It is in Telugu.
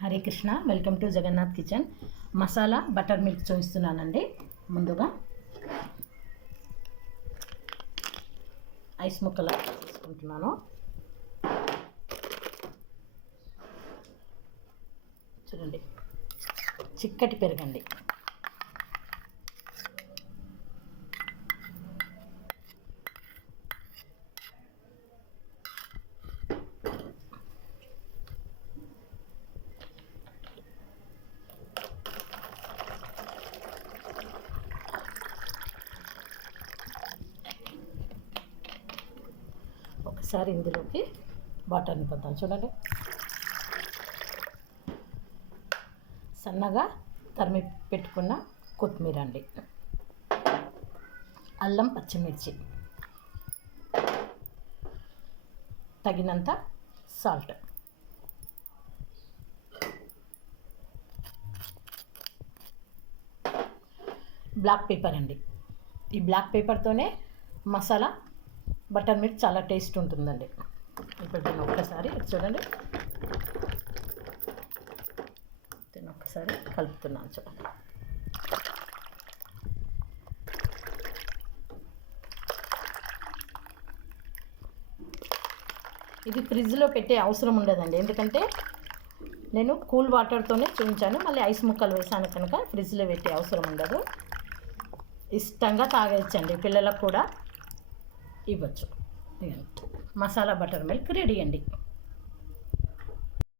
Hare Krishna, welcome to Jagannath kitchen. Masala buttermilk చూపిస్తున్నానండి. ముందుగా ఐస్ ముక్కలు తీసుకుంటున్నాను. చూడండి, చిక్కటి పెరగండి. ఒకసారి ఇందులోకి వాటర్ని పొద్దాం. చూడండి, సన్నగా తరిమి పెట్టుకున్న కొత్తిమీర అండి, అల్లం పచ్చిమిర్చి, తగినంత సాల్ట్, బ్లాక్ పేపర్ అండి. ఈ బ్లాక్ పేపర్తోనే మసాలా బటర్ మిల్క్ చాలా టేస్ట్ ఉంటుందండి. ఇప్పుడు దీన్ని ఒక్కసారి చూడండి, దీన్ని ఒక్కసారి కలుపుతున్నాను. చూడండి, ఇది ఫ్రిడ్జ్లో పెట్టే అవసరం ఉండదండి, ఎందుకంటే నేను కూల్ వాటర్తోనే చూపించాను. మళ్ళీ ఐస్ ముక్కలు వేసాను కనుక ఫ్రిడ్జ్లో పెట్టే అవసరం ఉండదు. ఇష్టంగా తాగేయచ్చండి, పిల్లలకు కూడా ఇవ్వచ్చు. మసాలా బటర్ మిల్క్ రెడీ అండి.